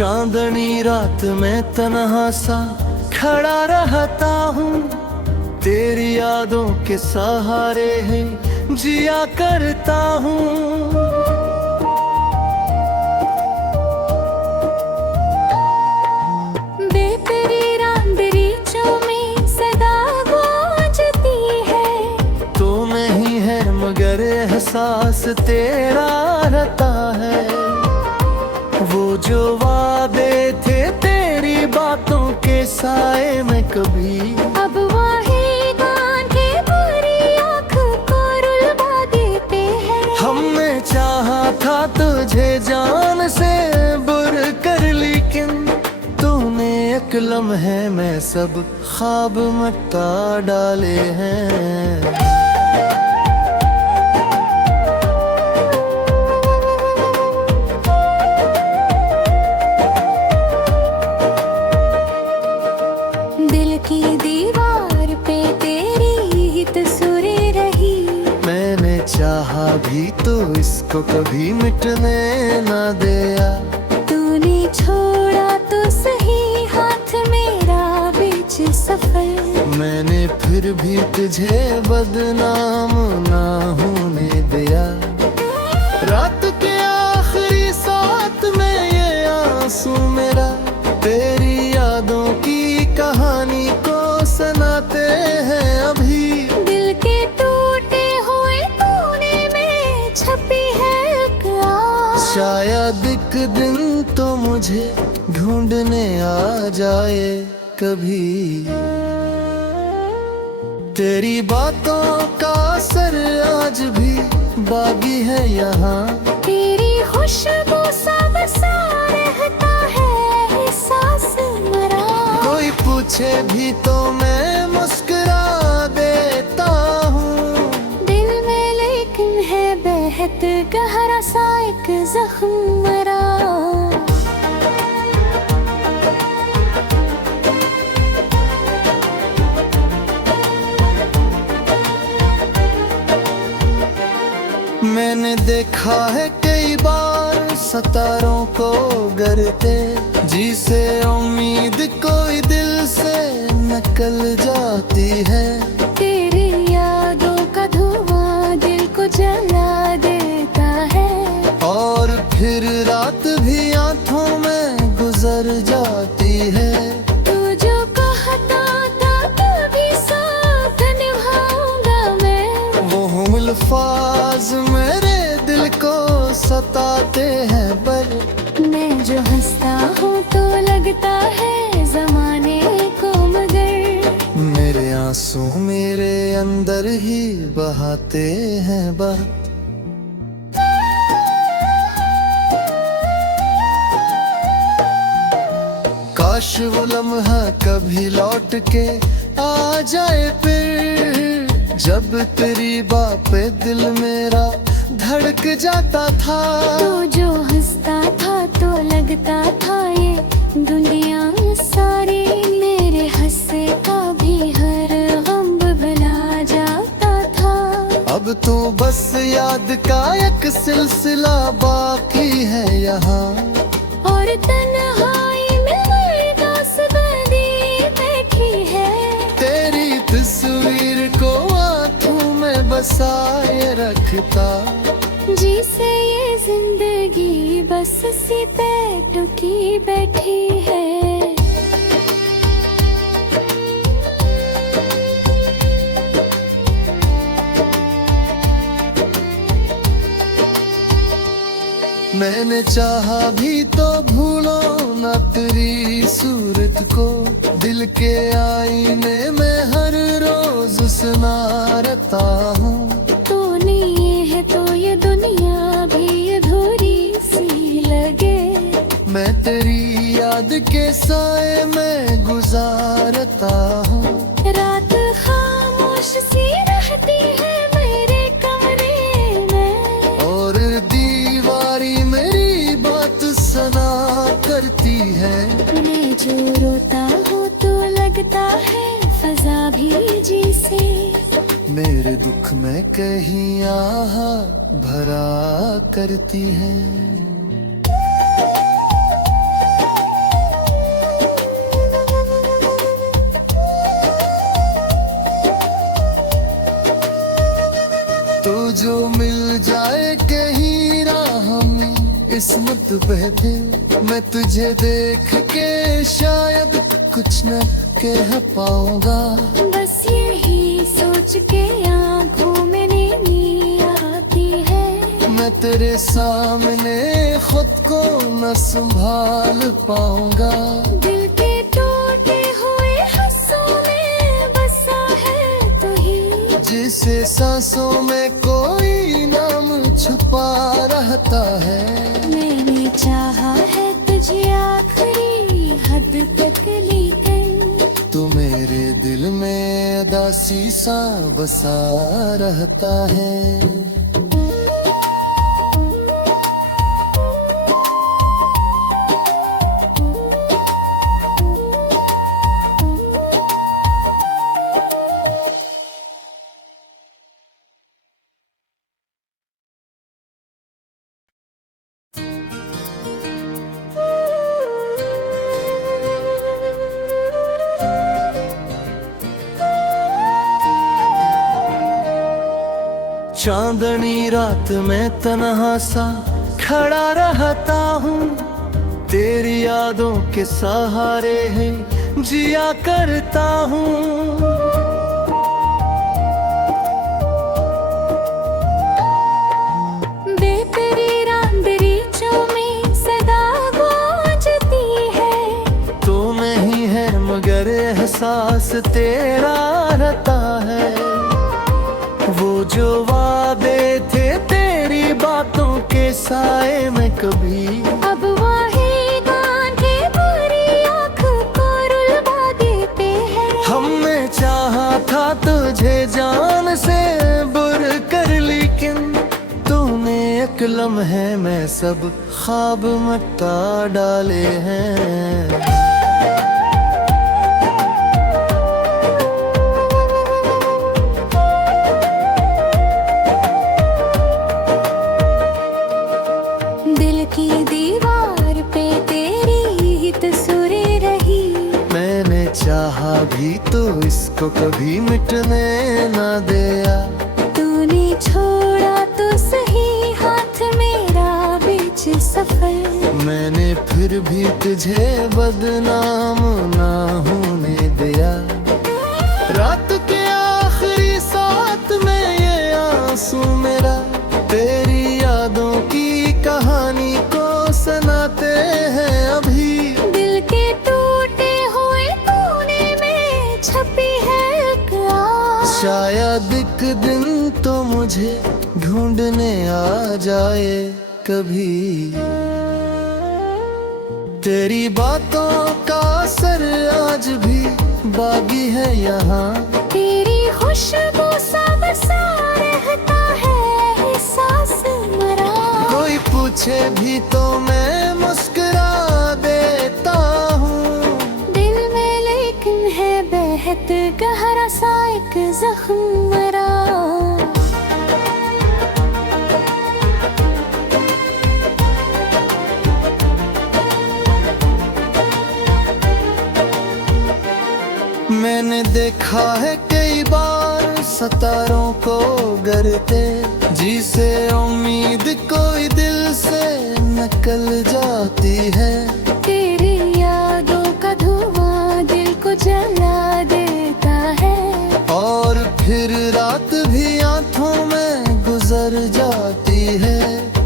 चांदनी रात में तन्हा सा खड़ा रहता हूँ, तेरी यादों के सहारे ही जिया करता हूँ। बेतरी रांदरीचों में सदा गूंजती है, तो नहीं है मगर एहसास तेरा रहता है। वो जो वादे थे तेरी बातों के साए में कभी अब वही गांधी बुरी आँख को रुलवा देते हैं। हमने चाहा था तुझे जान से बुर कर, लेकिन तूने एक लम्हे में सब ख्वाब मिटा डाले हैं। दिल की दीवार पे तेरी ही तस्वीर रही, मैंने चाहा भी तो इसको कभी मिटने ना दिया। तूने छोड़ा तो सही हाथ मेरा बीच सफर, मैंने फिर भी तुझे बदनाम ना होने दिया। रात के आखिरी साथ में ये आंसू मेरा तेरी यादों की कहानी को सुनाते हैं अभी। दिल के टूटे हुए कोने में छपी है क्या? शायद एक दिन तो मुझे ढूंढने आ जाए कभी। तेरी बातों का असर आज भी बाकी है यहाँ, तेरी खुशबू सब सा रहता है एहसास मरा। कोई पूछे भी तो मैं मुस्कुरा देता हूँ। दिल में लेकिन है बेहद गहरा सा एक जख्म मरा। मैंने देखा है कई बार सितारों को गिरते, जिसे उम्मीद कोई दिल से निकल जाती है। तेरी यादों का धुआं दिल को जला देता है, और फिर रात भी आंखों में गुजर जाती है। तू जो कहता था कभी साथ निभाऊंगा मैं, वो अल्फाज मेरे दिल को सताते हैं पर मैं जो हंसता हूँ तो लगता है जमाने को, मगर मेरे आंसू मेरे अंदर ही बहाते हैं बात। काश वो लम्हा कभी लौट के आ जाए फिर, जब तेरी बात पे दिल मेरा धड़क जाता था। तू जो हंसता था तो लगता था ये दुनिया सारी मेरे हंसे का भी हर गम भुला जाता था। अब तो बस याद का एक सिलसिला बाकी है यहाँ, और तन्हाई में मर्दास बनी बैठी है। तेरी तस्वीर को आँखों में बसाए रखता, जिसे ये जिंदगी बस सी पे टुकी बैठी है। मैंने चाहा भी तो भूलो न तेरी सूरत को, दिल के आईने में हर रोज सुनारता हूँ। तू नहीं है तो ये दुनिया भी अधूरी सी लगे, मैं तेरी याद के साए में गुजारता हूँ। रात खामोश सी रहती है मेरे कमरे में, और दीवारी मेरी बात सुना करती है। मैं जो रोता हूँ तो लगता है फजा भी जी से, मेरे दुख में कहीं आह भरा करती है। पे फिर मैं तुझे देख के शायद कुछ न कह पाऊंगा। बस यही सोच के आंखों में नींद आती है। मैं तेरे सामने खुद को न संभाल पाऊंगा। दिल के टूटे हुए हिस्सों में बसा है तू ही, जिसे सांसों में कोई नाम छुपा रहता है। मैंने चाहा है तुझे आखिरी हद तक, लेकिन तू मेरे दिल में उदासी सा बसा रहता है। चांदनी रात में तन्हा सा खड़ा रहता हूँ, तेरी यादों के सहारे है जिया करता हूँ। बेतेरी रांदरीचों में सदा गूंजती है। तो नहीं है मगर एहसास तेरा रहता है। वो जो वादे थे तेरी बातों के साए में कभी, अब वही गांठे बुरी आँख को रुलवा देते हैं। हमने चाहा था तुझे जान से बुर कर, लेकिन तूने एक लम्हे में सब ख्वाब मिटा डाले हैं। दिल की दीवार पे तेरी ही तस्वीरें रही। मैंने चाहा भी तो इसको कभी मिटने ना दिया। तूने छोड़ा तो सही हाथ मेरा बीच सफर, मैंने फिर भी तुझे बदनाम ना होने दिया। रात के आखिरी साथ में ये आंसू मेरा तेरी यादों की कहानी को सुनाते हैं अभी। दिल के टूटे हुए कोने में छपी है एक आस। शायद एक दिन तो मुझे ढूंढने आ जाए कभी। तेरी बातों का असर आज भी बागी है यहाँ। तेरी खुशबू सा बसा रहता है एहसास मरा। कोई पूछे भी तो मैं मुस्कुरा देता हूँ। दिल में लेकिन है बेहद गहरा सा एक जख्म मरा। मैंने देखा है कई बार सितारों को गरते, जिसे उम्मीद कोई दिल से निकल जाती है। तेरी यादों का धुआं दिल को जला देता है। और फिर रात भी आंखों में गुजर जाती है।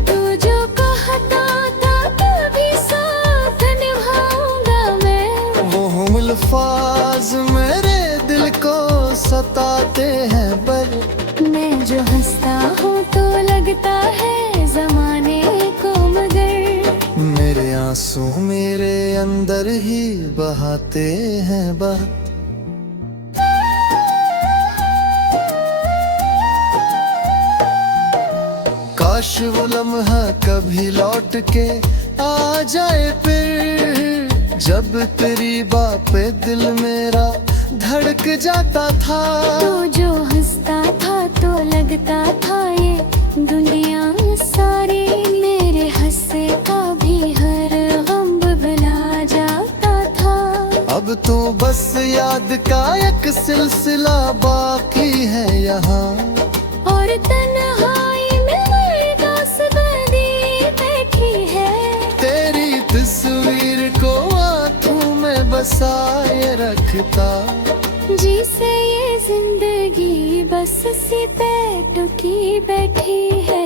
तू जो कहता था कभी साथ निभाऊंगा मैं, वो हम अल्फाज मेरे दिल को सताते हैं। पर मैं जो हंसता हूँ तो लगता है जमाने को, मगर मेरे आंसू मेरे अंदर ही बहाते हैं बात। काश वो लम्हा कभी लौट के आ जाए फिर, जब तेरी बात पे दिल मेरा धड़क जाता था। तू जो हंसता था तो लगता था ये दुनिया सारी मेरे हंसे का भी हर गम भुला जाता था। अब तो बस याद का एक सिलसिला बाकी है यहाँ। और तन्हाई में मेरी दोस्त बंदी बैठी है। तस्वीर को आँखों में बसाए रखता। जिसे ये जिंदगी बस सी पे टुकी बैठी है।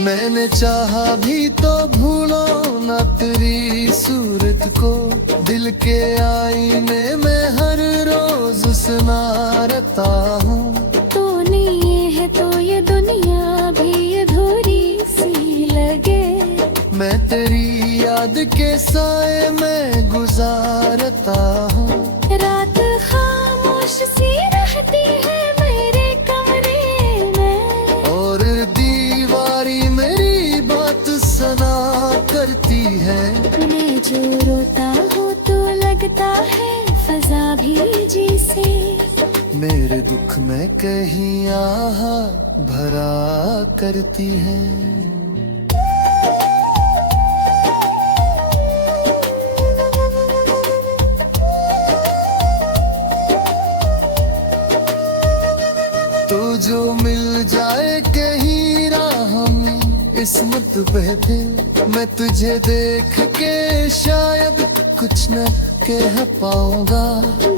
मैंने चाहा भी तो भूलो न तेरी सूरत को, दिल के आईने में हर रोज सुनारता हूँ। तू नहीं है तो ये दुनिया भी अधूरी सी लगे। मैं तेरी याद के साए में गुजारता हूँ। रात खामोश सी रहती है मेरे कमरे में, और दीवारी मेरी बात सुना करती है। मैं जो रोता हूँ तो लगता है फजा भी जैसे। मेरे दुख में कहीं आहा भरा करती है। तो जो मिल जाए कहीं राह में किस्मत पे फिर, मैं तुझे देख के शायद कुछ न कह पाऊंगा।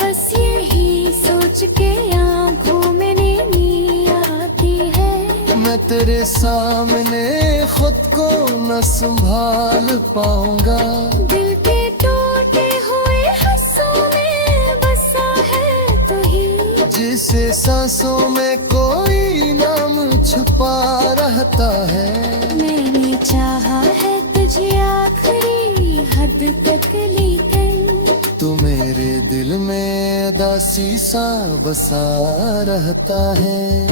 बस यही सोच के आँखों में नींद आती है। मैं तेरे सामने खुद को न संभाल पाऊंगा। दिल के टूटे हुए हिस्सों में बसा है तू ही, जिसे सांसों में कोई नाम छुपा रहता है। मैंने चाहा है तुझे आखिरी हद तक लेकर। तू मेरे दिल में दासी सा बसा रहता है।